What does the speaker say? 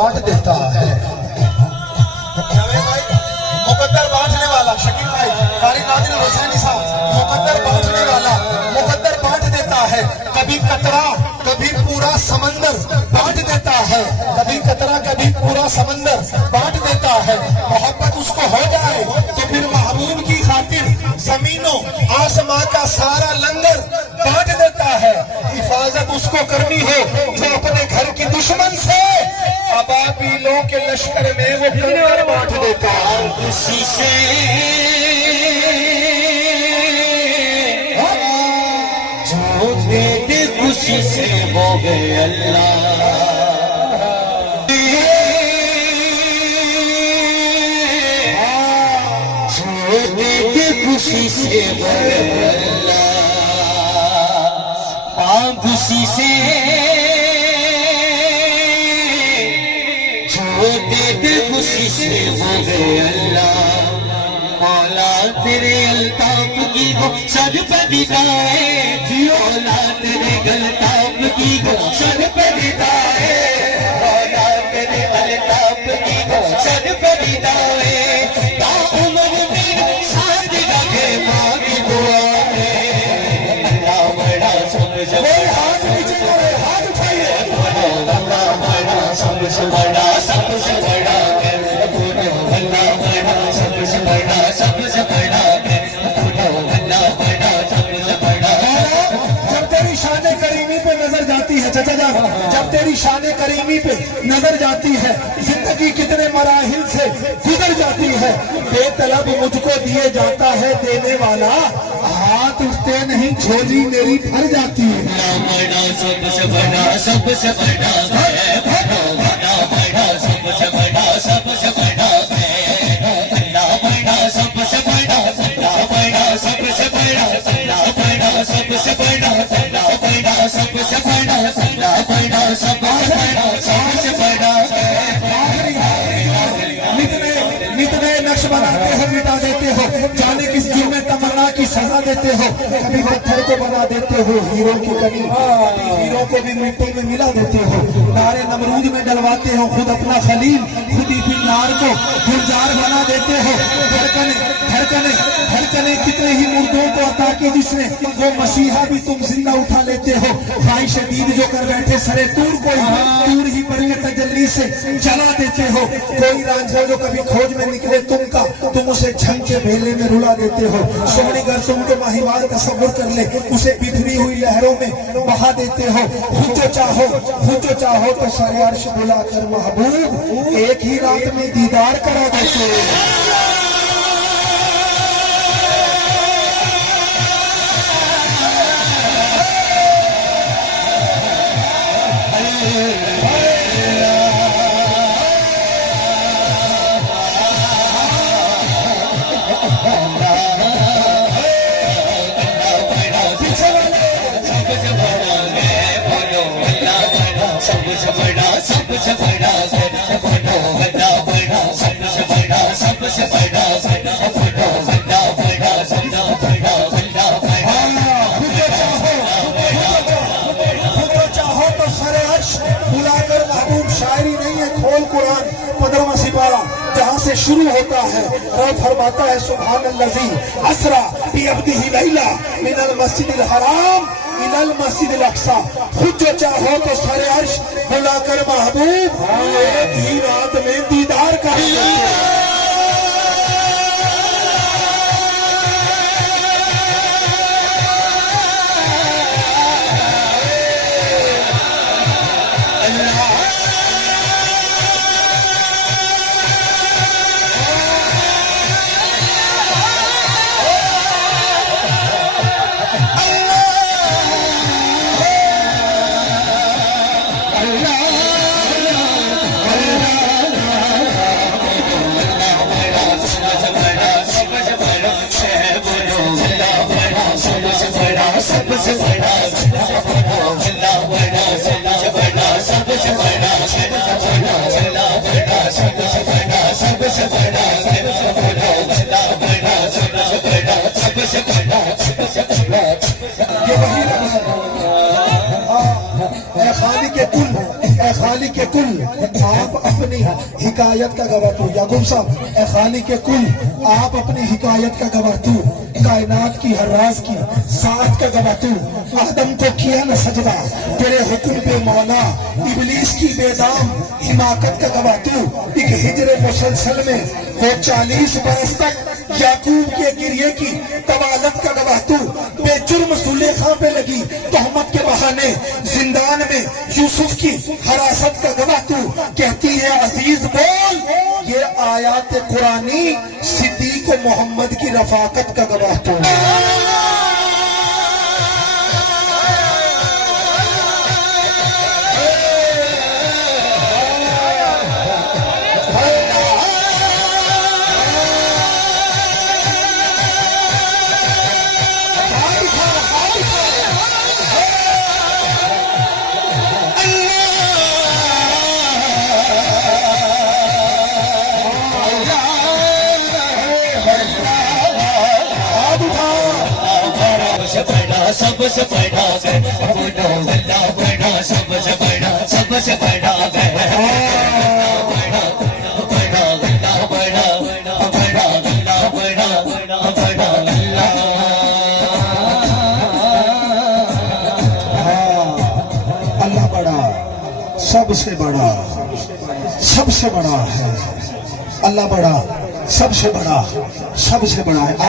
بانٹ دیتا ہے۔ مقدر بانٹنے والا شکیل بھائی، قاری نادر حسینی صاحب، مقدر بانٹنے والا مقدر بانٹ دیتا ہے، کبھی قطرہ کبھی پورا سمندر بانٹ دیتا ہے، کبھی قطرہ کبھی پورا سمندر بانٹ دیتا ہے۔ محبت اس کو ہو جائے تو پھر محبوب کی خاطر زمینوں آسماں کا سارا لنگر بانٹ دیتا ہے۔ حفاظت اس کو کرنی ہو جو اپنے گھر کی دشمن سے ابابیلوں کے لشکر میں وہ کنکر بانٹ دیتا ہے۔ خوشی سے جو دے دے خوشی سے ہو گئے اللہ، جو دے دے خوشی سے ہو گئے اللہ، خوشی سے جو دے دے خوشی سے ہو گئے اللہ، مولا تیرے الطاف کی گو سر پہ دکھائے، مولا تیرے الطاف کی گو سر پہ دکھائے، مولا تیرے الطاف کی گو سر پہ دکھائے، تا عمر میرے ساتھ رکھے ماں کی دعا میں، اللہ بڑا سب سے بڑا، ہاتھ اٹھائیے، اللہ بڑا سب سے بڑا، سب سے بڑا اللہ بڑا سب سے بڑا، سب سے بڑا اللہ بڑا سب سے بڑا۔ جب تیری شان کریمی پہ نظر جاتی ہے چچا جان، جب تیری شان کریمی پہ نظر جاتی ہے، زندگی کتنے مراحل سے گزر جاتی ہے، بے طلب مجھ کو دیے جاتا ہے دینے والا، ہاتھ اٹھتے نہیں جھولی میری بھر جاتی ہے۔ اللہ بڑا سب سے بڑا، سب سے بڑا اللہ بڑا سب سے بڑا، سب سے بڑا اللہ بڑا سب سے بڑا، اللہ بڑا سب سے بڑا، اللہ بڑا سب سے بڑا، اللہ بڑا سب سے بڑا، اللہ بڑا سب سے بڑا، سب سے بڑا۔ نتنے نقش بناتے ہو مٹا دیتے ہو، جانے کس جرم تمنا کی سزا دیتے ہو، کبھی پتھر کو بنا دیتے ہو ہیرو کی کمی، ہیرو کو بھی مٹی میں ملا دیتے ہو، نارے نمرود میں ڈلواتے ہو خود اپنا خلیل، خود ہی پھر نار کو گلزار بنا دیتے ہو، دھڑکنے کتنے ہی مردوں کو عطا کی جس نے، وہ مسیحا بھی تم زندہ اٹھا لیتے ہو، خواہش شدید جو کر بیٹھے سرے تور کو تور ہی پر کے تجلی سے جلا دیتے ہو، کوئی رانجھا جو کبھی کھوج میں نکلے تم کا، تم اسے جھنگ کے بھیلے میں رلا دیتے ہو، سونی گر تم کو ماہیوار تصور کر لے اسے بکھری ہوئی لہروں میں بہا دیتے ہو، خود جو چاہو تو سر عرش بلا کر محبوب ایک ہی رات میں دیدار کرا دیتے ہو۔ سب سے بڑا سب سے بڑا اللہ بڑا سب سے بڑا، سب سے بڑا اللہ بڑا سب سے بڑا اللہ بڑا۔ خود جو چاہو تو سر عرش بلا کر محبوب، شاعری نہیں ہے، کھول قرآن 15واں سپارہ جہاں سے شروع ہوتا ہے، رب فرماتا ہے سبحان الذی اسریٰ بعبدہ لیلا من المسجد الحرام الى المسجد الاقصی۔ خود جو چاہو تو سر عرش بلا کر محبوب ایک ہی رات میں دیدار کر دیتے ہیں۔ سب سے بڑا اللہ بڑا سب سے بڑا، سب سے بڑا اللہ بڑا سب سے بڑا، سب سے بڑا اللہ بڑا سب سے بڑا، سب سے بڑا، سب سے بڑا۔ یہ وہی لفظ ہے، اے خالق کل، اے خالق کل آپ اپنی حکایت کا گواہ تو یعقوب صاحب اے خالق کل آپ اپنی حکایت کا گواہ تو کائنات کی ہر راز کی ذات کا گواہ تو آدم کو کیا نہ سجدہ تیرے حکم پہ مولا ابلیس کی بے دام حماقت کا گواہ تو ایک ہجر مسلسل میں وہ 40 برس تک یعقوب کے گریے کی طوالت کا گواہ تو بے جرم زلیخا پہ لگی تہمت کے بہانے زندان میں یوسف کی حراست کا گواہ تو کہتی ہے عزیز بول یہ آیات قرآنی صدیق و محمد کی رفاقت کا گواہ تو سب سے بڑا اللہ بڑا سب سے بڑا سب سے بڑا اللہ بڑا سب سے بڑا سب سے بڑا ہے اللہ بڑا سب سے بڑا سب سے بڑا ہے